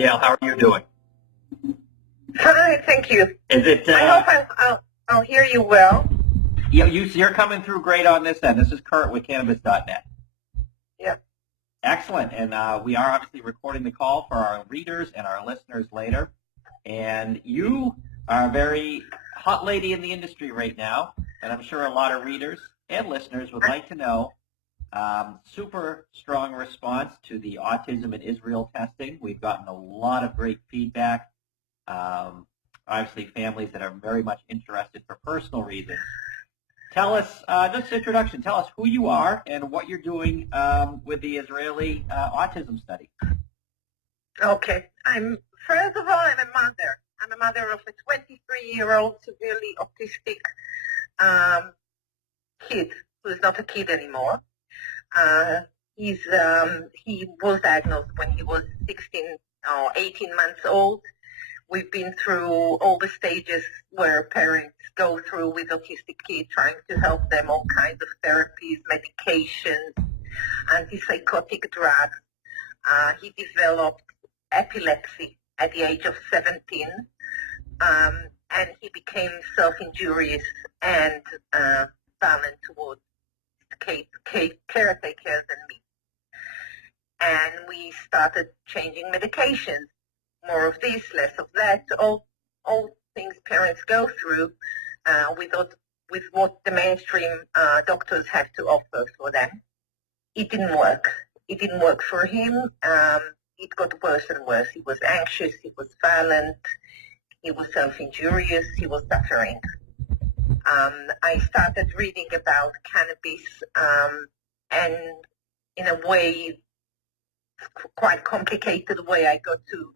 Gail, how are you doing? Fine, thank you. Is it? I hope I'll hear you well. Yeah, you're coming through great on this end. This is Kurt with Cannabis.net. Yeah. Excellent. And we are obviously recording the call for our readers and our listeners later. And you are a very hot lady in the industry right now, and I'm sure a lot of readers and listeners would like to know. Super strong response to the Autism in Israel testing. We've gotten a lot of great feedback. Obviously, families that are very much interested for personal reasons. Tell us, just introduction, tell us who you are and what you're doing with the Israeli autism study. Okay. First of all, I'm a mother. I'm a mother of a 23-year-old severely autistic kid who's not a kid anymore. He was diagnosed when he was 16 or 18 months old. We've been through all the stages where parents go through with autistic kids, trying to help them, all kinds of therapies, medications, antipsychotic drugs. He developed epilepsy at the age of 17, and he became self-injurious and violent towards caretakers and me. And we started changing medications. More of this, less of that, all things parents go through with what the mainstream doctors have to offer for them. It didn't work. It didn't work for him. It got worse and worse. He was anxious. He was violent. He was self-injurious. He was suffering. I started reading about cannabis, and in a way, quite complicated way, I got to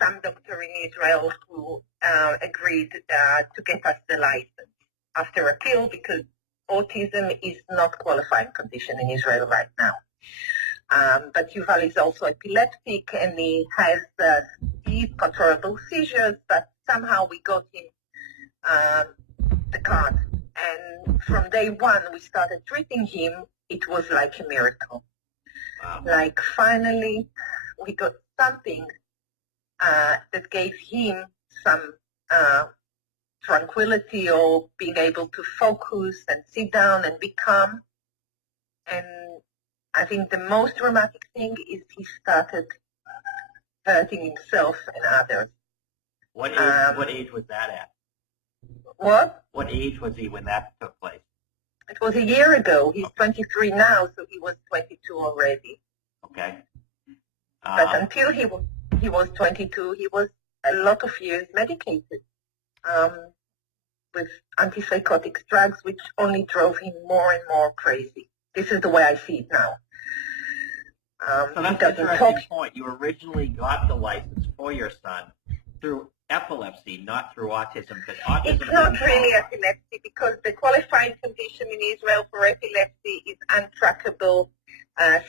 some doctor in Israel who agreed to get us the license after appeal, because autism is not qualifying condition in Israel right now. But Yuval is also epileptic, and he has deep controllable seizures, but somehow we got him the card. And from day one, we started treating him. It was like a miracle. Wow. Like finally, we got something that gave him some tranquility, or being able to focus and sit down and be calm. And I think the most dramatic thing is he started hurting himself and others. What age was that at? What? What age was he when that took place? It was a year ago. He's 23 now, so he was 22 already. Okay. But until he was 22, he was a lot of years medicated with antipsychotic drugs, which only drove him more and more crazy. This is the way I see it now. So that's an interesting point. You originally got the license for your son through epilepsy, not through autism, because autism it's not really epilepsy, because the qualifying condition in Israel for epilepsy is untrackable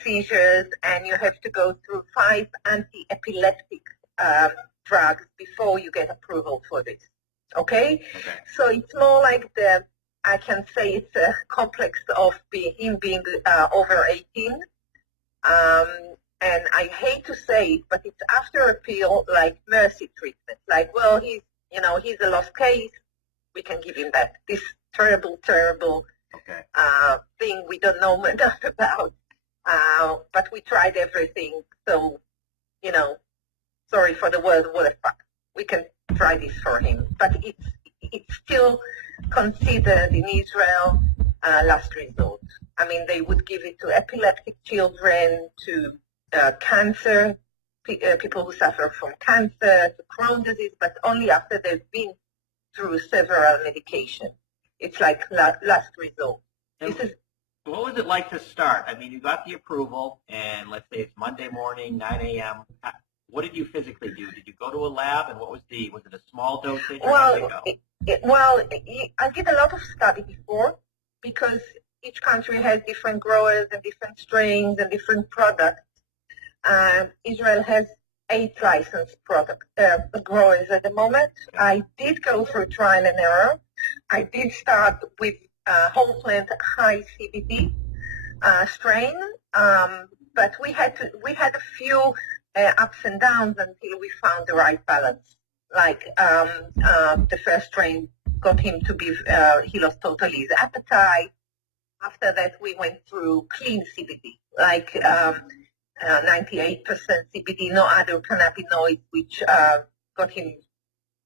seizures, and you have to go through 5 anti-epileptic drugs before you get approval for this. Okay? So it's more like I can say it's a complex of him being over 18. And I hate to say it, but it's after appeal, like mercy treatment. Like, well, he's a lost case. We can give him that. This terrible thing we don't know enough about. But we tried everything. So, sorry for the word, what the fuck. We can try this for him. But it's still considered in Israel last resort. I mean, they would give it to epileptic children, to cancer, people who suffer from cancer, to Crohn's disease, but only after they've been through several medications. It's like last resort. What was it like to start? I mean, you got the approval, and let's say it's Monday morning, 9 a.m. What did you physically do? Did you go to a lab, and was it a small dosage? I did a lot of study before, because each country has different growers and different strains and different products. Israel has 8 licensed growers at the moment. I did go through trial and error. I did start with whole plant high CBD strain, but we had a few ups and downs until we found the right balance. Like the first strain got him to be, he lost totally his appetite. After that, we went through clean CBD, like 98% CBD, no other cannabinoids, which got him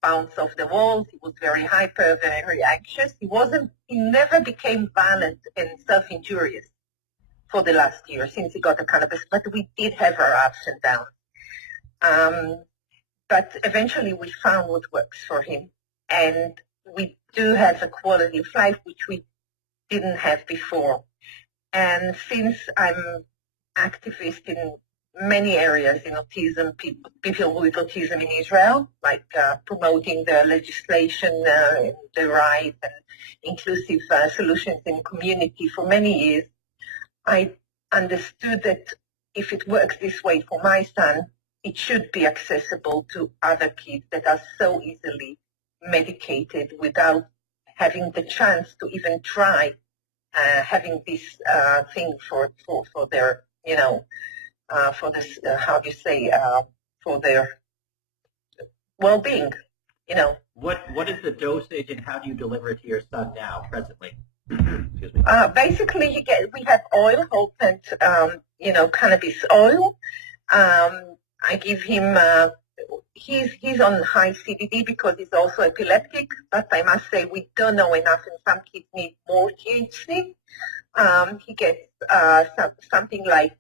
bounce off the walls. He was very hyper, very anxious. He never became violent and self-injurious for the last year since he got the cannabis, but we did have our ups and downs. But eventually we found what works for him, and we do have a quality of life which we didn't have before. And since I'm activist in many areas in autism, people with autism in Israel, like promoting the legislation, the rights and inclusive solutions in community for many years, I understood that if it works this way for my son, it should be accessible to other kids that are so easily medicated without having the chance to even try having this thing for their, for this, how do you say, for their well-being, What is the dosage and how do you deliver it to your son now, presently? Excuse me. Basically, we have oil, whole plant, cannabis oil. I give him, he's on high CBD because he's also epileptic, but I must say we don't know enough, and some kids need more THC. He gets something like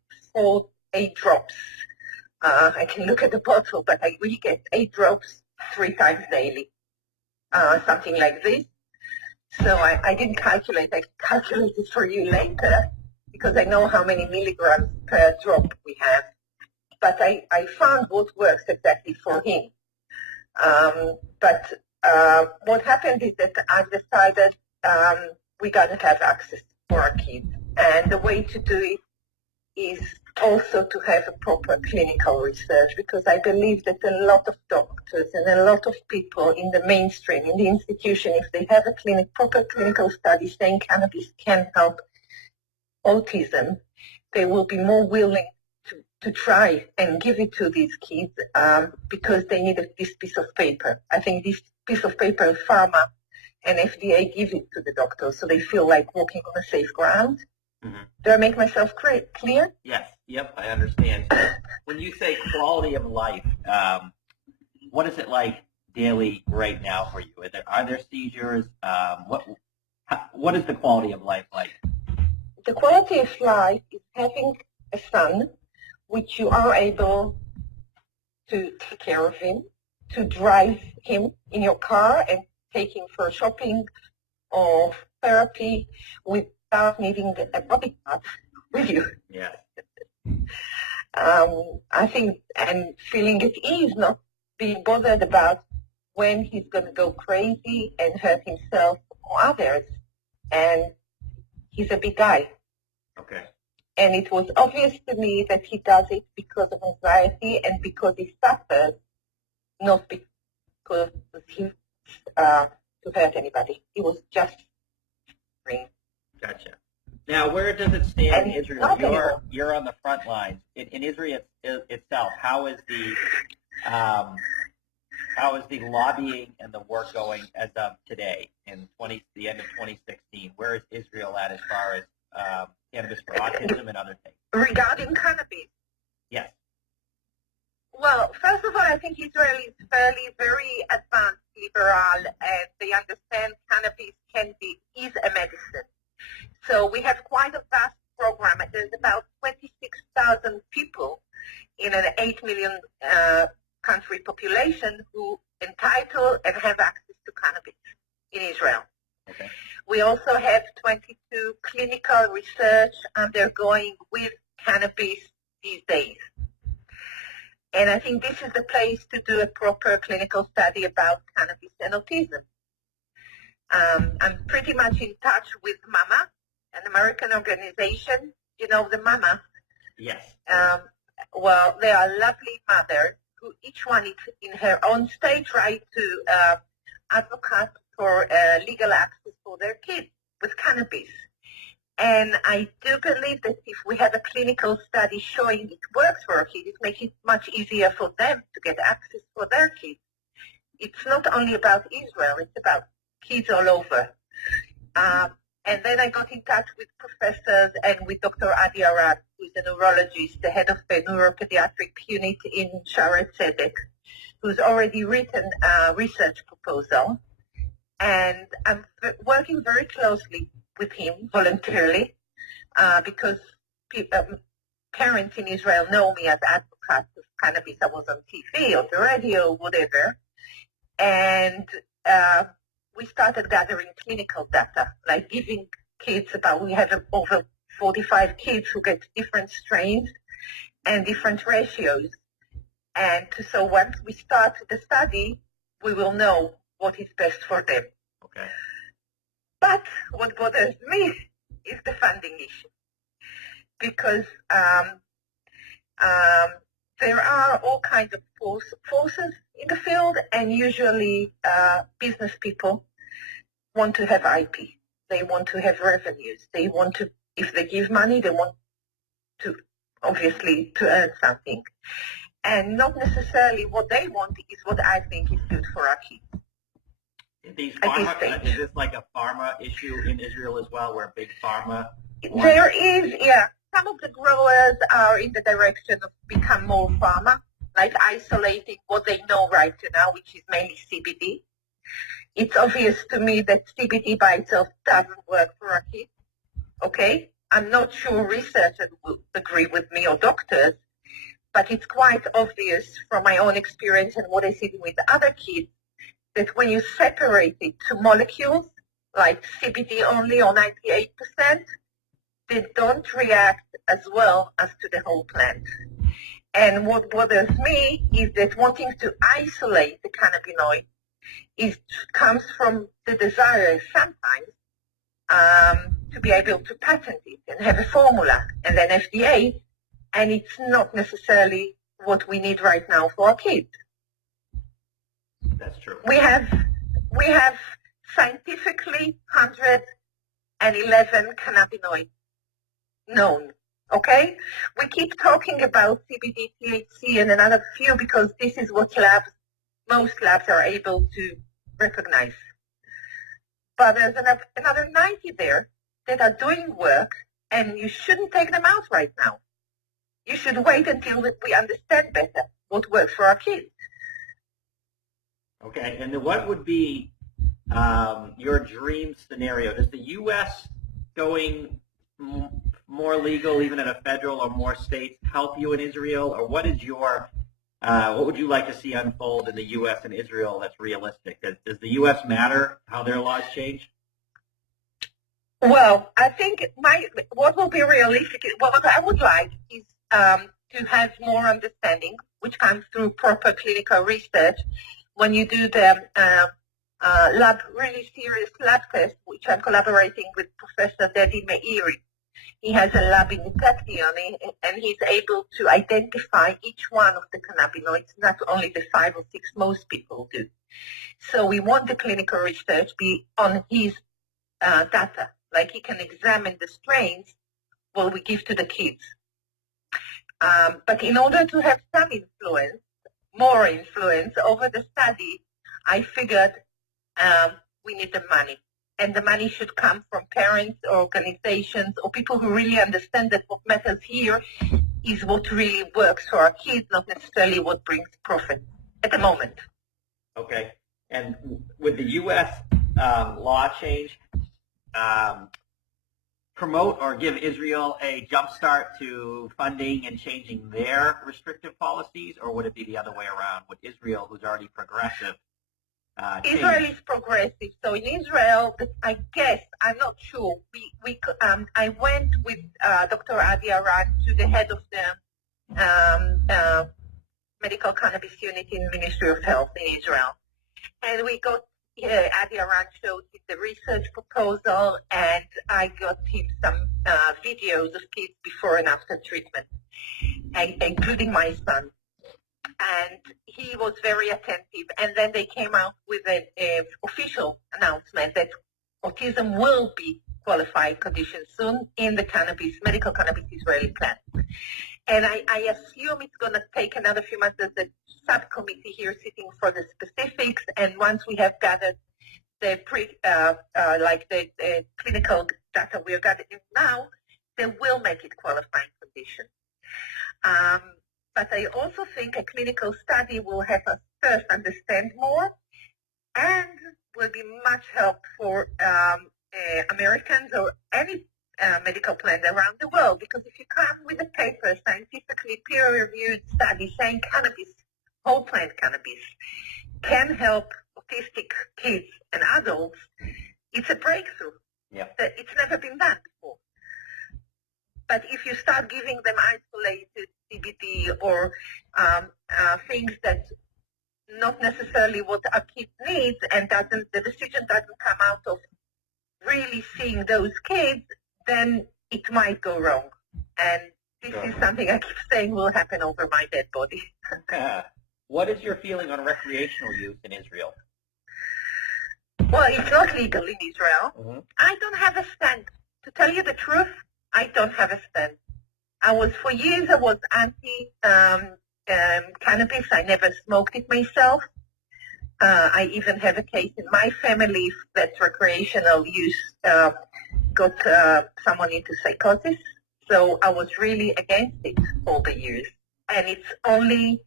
8 drops. I can look at the bottle, but I really get 8 drops 3 times daily, something like this. So I didn't calculate. I calculated for you later because I know how many milligrams per drop we have. But I found what works exactly for him. But what happened is that I decided we got to have access for our kids. And the way to do it is also to have a proper clinical research, because I believe that a lot of doctors and a lot of people in the mainstream, in the institution, if they have a proper clinical study saying cannabis can help autism, they will be more willing to try and give it to these kids because they need this piece of paper. I think this piece of paper, pharma and FDA give it to the doctors so they feel like walking on a safe ground. Mm-hmm. Do I make myself clear? Yes. Yep, I understand. So when you say quality of life, what is it like daily right now for you? Are there seizures? What is the quality of life like? The quality of life is having a son which you are able to take care of him, to drive him in your car and take him for shopping or therapy without needing a bodyguard with you. Yeah. I think, and feeling at ease, not being bothered about when he's going to go crazy and hurt himself or others. And he's a big guy. Okay. And it was obvious to me that he does it because of anxiety and because he suffers, not because he to hurt anybody. He was just free. Gotcha. Now, where does it stand in Israel? You're on the front lines. In Israel itself, how is the lobbying and the work going as of today, in the end of 2016? Where is Israel at as far as cannabis for autism and other things? Regarding cannabis? Yes. Well, first of all, I think Israel is very advanced, liberal, and they understand cannabis is a medicine. So we have quite a vast program. There's about 26,000 people in an 8 million country population who entitle and have access to cannabis in Israel. Okay. We also have 22 clinical research undergoing with cannabis these days. And I think this is the place to do a proper clinical study about cannabis and autism. I'm pretty much in touch with MAMA, an American organization. You know the MAMA? Yes. Well, they are lovely mothers who each one in her own state try to advocate for legal access for their kids with cannabis. And I do believe that if we have a clinical study showing it works for our kids, it makes it much easier for them to get access for their kids. It's not only about Israel, it's about kids all over. And then I got in touch with professors and with Dr. Adi Arad, who's a neurologist, the head of the neuropediatric unit in Shaare Zedek, who's already written a research proposal. And I'm working very closely with him voluntarily because parents in Israel know me as advocate of cannabis. I was on TV, on the radio, whatever. And we started gathering clinical data, like giving kids we have over 45 kids who get different strains and different ratios. And so once we start the study, we will know what is best for them. Okay. But what bothers me is the funding issue, because there are all kinds of forces in the field, and usually business people want to have IP. They want to have revenues. They want to, if they give money, they want to, obviously, to earn something. And not necessarily what they want is what I think is good for our kids. Is this like a pharma issue in Israel as well, where big pharma? There is, yeah. Some of the growers are in the direction of become more pharma, like isolating what they know right now, which is mainly CBD. It's obvious to me that CBD by itself doesn't work for our kids. Okay? I'm not sure researchers will agree with me or doctors, but it's quite obvious from my own experience and what I see with other kids that when you separate it to molecules, like CBD only or 98%, they don't react as well as to the whole plant. And what bothers me is that wanting to isolate the cannabinoid comes from the desire sometimes to be able to patent it and have a formula and then FDA, and it's not necessarily what we need right now for our kids. That's true. We have scientifically 111 cannabinoids known. Okay? We keep talking about CBD, THC, and another few because this is what most labs are able to recognize. But there's another 90 there that are doing work, and you shouldn't take them out right now. You should wait until we understand better what works for our kids. Okay, and then what would be your dream scenario? Does the U.S. going more legal, even at a federal or more states, help you in Israel, or what is your what would you like to see unfold in the U.S. and Israel that's realistic? Does the U.S. matter how their laws change? Well, I think what will be realistic, what I would like is to have more understanding, which comes through proper clinical research. When you do the really serious lab test, which I'm collaborating with Professor Dedi Meiri. He has a lab in Tachyon, and he's able to identify each one of the cannabinoids, not only the 5 or 6 most people do. So we want the clinical research be on his data, like he can examine the strains what we give to the kids. But in order to have some influence, more influence over the study, I figured we need the money. And the money should come from parents or organizations or people who really understand that what matters here is what really works for our kids, not necessarily what brings profit at the moment. Okay. And with the U.S. Law change, promote or give Israel a jump start to funding and changing their restrictive policies, or would it be the other way around? Would Israel, who's already progressive, Israel is progressive. So in Israel, I guess, I'm not sure. I went with Dr. Adi Arad to the head of the medical cannabis unit in Ministry of Health in Israel. And we got Adi Arad showed him the research proposal, and I got him some videos of kids before and after treatment, including my son. And he was very attentive. And then they came out with an official announcement that autism will be qualified condition soon in the medical cannabis Israeli plant. And I assume it's going to take another few months. There's a subcommittee here sitting for the specifics, and once we have gathered the clinical data we are gathering now, they will make it qualifying condition. But I also think a clinical study will help us first understand more and will be much help for Americans or any medical plan around the world. Because if you come with a paper, scientifically peer-reviewed study saying cannabis, whole plant cannabis, can help autistic kids and adults, it's a breakthrough. Yeah. It's never been done before. But if you start giving them isolated CBD or things that not necessarily what a kid needs, and the decision doesn't come out of really seeing those kids, then it might go wrong. And this is something I keep saying will happen over my dead body. What is your feeling on recreational use in Israel? Well, it's not legal in Israel. Mm-hmm. I don't have a stand. To tell you the truth, I don't have a stand. For years, I was anti-cannabis. I never smoked it myself. I even have a case in my family that's recreational use got someone into psychosis. So I was really against it all the years. And it's only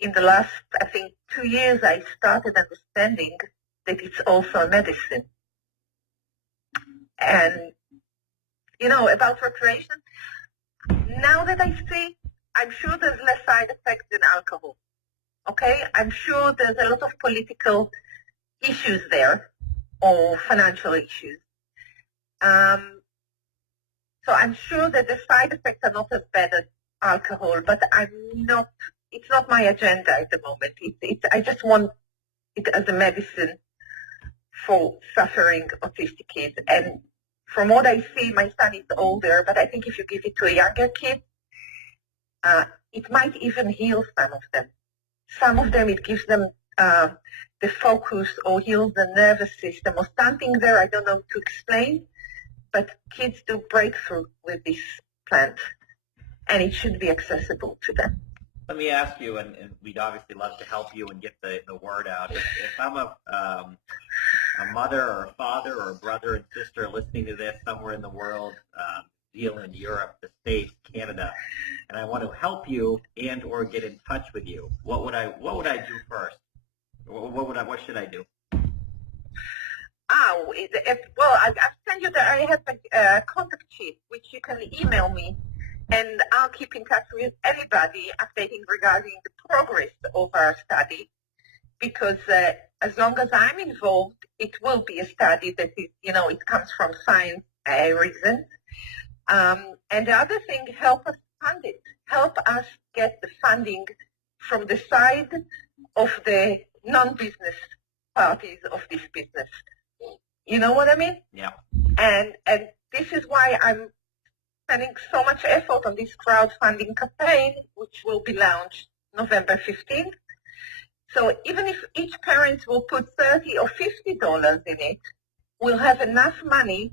in the last, I think, 2 years I started understanding that it's also a medicine. And, about recreation, now that I see, I'm sure there's less side effects than alcohol. Okay? I'm sure there's a lot of political issues there or financial issues. So I'm sure that the side effects are not as bad as alcohol, but it's not my agenda at the moment. I just want it as a medicine for suffering autistic kids. And from what I see, my son is older, but I think if you give it to a younger kid, it might even heal some of them. Some of them, it gives them the focus or heals the nervous system or something there. I don't know to explain, but kids do breakthrough with this plant, and it should be accessible to them. Let me ask you, and we'd obviously love to help you and get the word out. If I'm a mother or a father or a brother and sister listening to this somewhere in the world, Zealand, Europe, the States, Canada, and I want to help you and or get in touch with you, what would I do first? What should I do? I've sent you I have a contact sheet which you can email me, and I'll keep in touch with anybody updating regarding the progress of our study, because as long as I'm involved, it will be a study that is, it comes from science reasons. And the other thing, help us fund it. Help us get the funding from the side of the non-business parties of this business. You know what I mean? Yeah. And this is why I'm spending so much effort on this crowdfunding campaign, which will be launched November 15th. So even if each parent will put $30 or $50 in it, we'll have enough money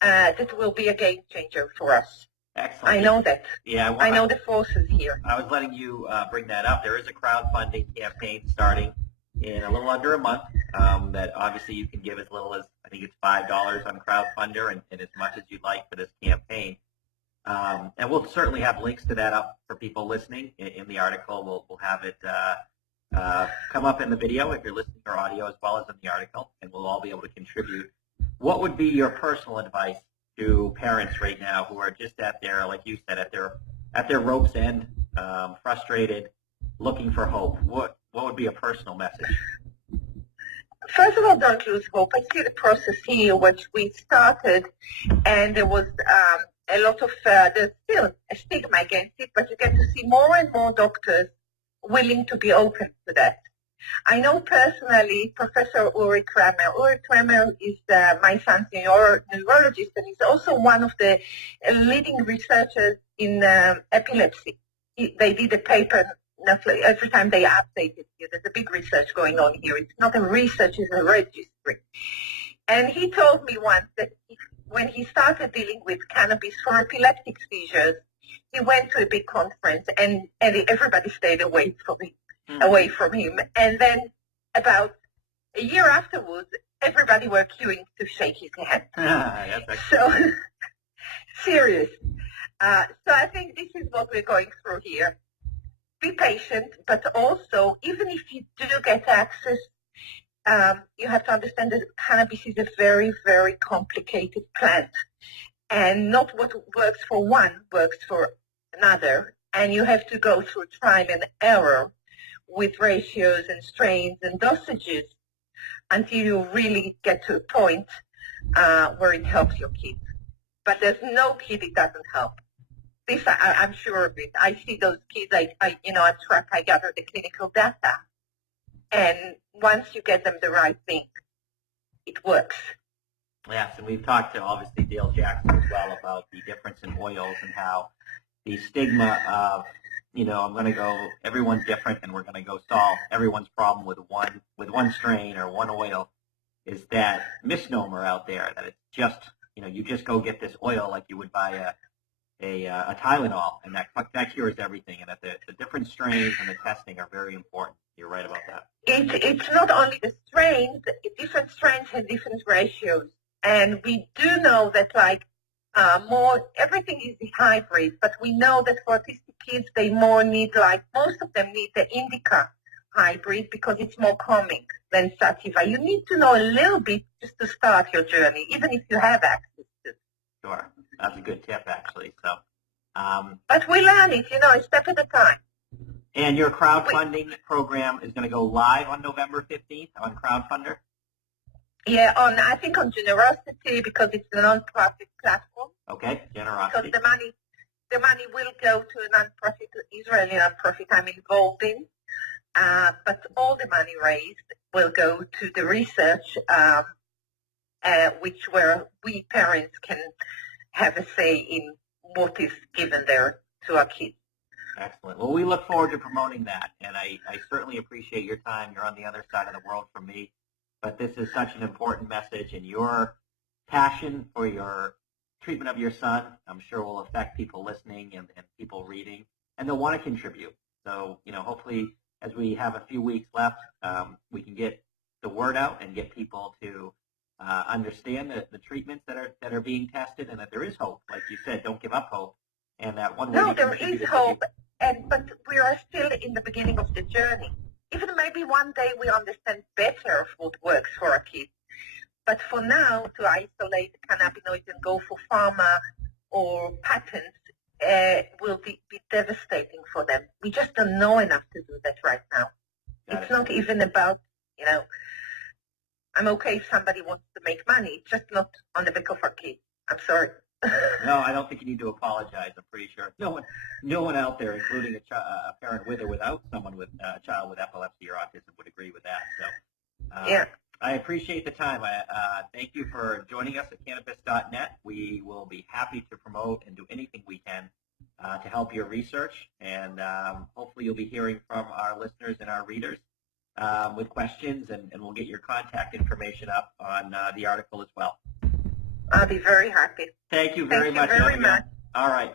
that will be a game changer for us. Excellent. I know that. Yeah, I know the forces here. I was letting you bring that up. There is a crowdfunding campaign starting in a little under a month that obviously you can give as little as, I think it's $5 on Crowdfunder and as much as you'd like for this campaign. And we'll certainly have links to that up for people listening in the article. We'll have it come up in the video if you're listening or audio as well as in the article, and we'll all be able to contribute. What would be your personal advice to parents right now who are just at their, like you said, at their rope's end, frustrated, looking for hope? What would be a personal message? First of all, don't lose hope. I see the process here, which we started, and there was a lot of, there's still a stigma against it, but you get to see more and more doctors willing to be open to that. I know personally Professor Uri Kramer. Uri Kramer is my son's neurologist, and he's also one of the leading researchers in epilepsy. They did a paper every time they update it here. There's a big research going on here. It's not a research, it's a registry. And he told me once that if when he started dealing with cannabis for epileptic seizures, he went to a big conference and everybody stayed away from him. And then about a year afterwards, everybody were queuing to shake his hand. So serious. So I think this is what we're going through here. Be patient, but also, even if you do get access, you have to understand that cannabis is a very, very complicated plant. And not what works for one works for another. And you have to go through trial and error with ratios and strains and dosages until you really get to a point where it helps your kids. But there's no kid it doesn't help. This, I'm sure of it. I see those kids, I gather the clinical data. And once you get them the right thing, it works. Yes, and we've talked to, obviously, Dale Jackson as well about the difference in oils and how the stigma of, I'm going to go, everyone's different and we're going to go solve everyone's problem with one strain or one oil is that misnomer out there that it's just, you just go get this oil like you would buy a Tylenol, and that cures everything, and that the different strains and the testing are very important. You're right about that. It's not only the strains, different strains have different ratios. And we do know that everything is hybrid, but we know that for autistic kids, they more need, most of them need the indica hybrid because it's more calming than sativa. You need to know a little bit just to start your journey, even if you have access to it. Sure. That's a good tip, actually. So, but we learn it, a step at a time. And your crowdfunding program is going to go live on November 15th on Crowdfunder? Yeah, I think on Generosity, because it's a non-profit platform. Okay, Generosity. Because the money will go to a non-profit, Israeli non-profit I'm involved in. But all the money raised will go to the research, where we parents can have a say in what is given there to our kids. Excellent. Well, we look forward to promoting that, and I certainly appreciate your time. You're on the other side of the world from me, but this is such an important message, and your passion for your treatment of your son, I'm sure will affect people listening and people reading, and they'll want to contribute. So, hopefully as we have a few weeks left, we can get the word out and get people to understand the treatments that are being tested, and that there is hope. Like you said, don't give up hope. And that one way no, there is hope, but we are still in the beginning of the journey. Even maybe one day we understand better what works for our kids. But for now, to isolate cannabinoids and go for pharma or patents will be devastating for them. We just don't know enough to do that right now. It's not even about, I'm okay if somebody wants to make money. It's just not on the back of our kids. I'm sorry. No, I don't think you need to apologize. I'm pretty sure no one out there, including a parent with or without someone with a child with epilepsy or autism, would agree with that. So, yeah. I appreciate the time. Thank you for joining us at cannabis.net. We will be happy to promote and do anything we can to help your research, and hopefully you'll be hearing from our listeners and our readers with questions, and we'll get your contact information up on the article as well. I'll be very happy. Thank you very much. Thank you very much. All right.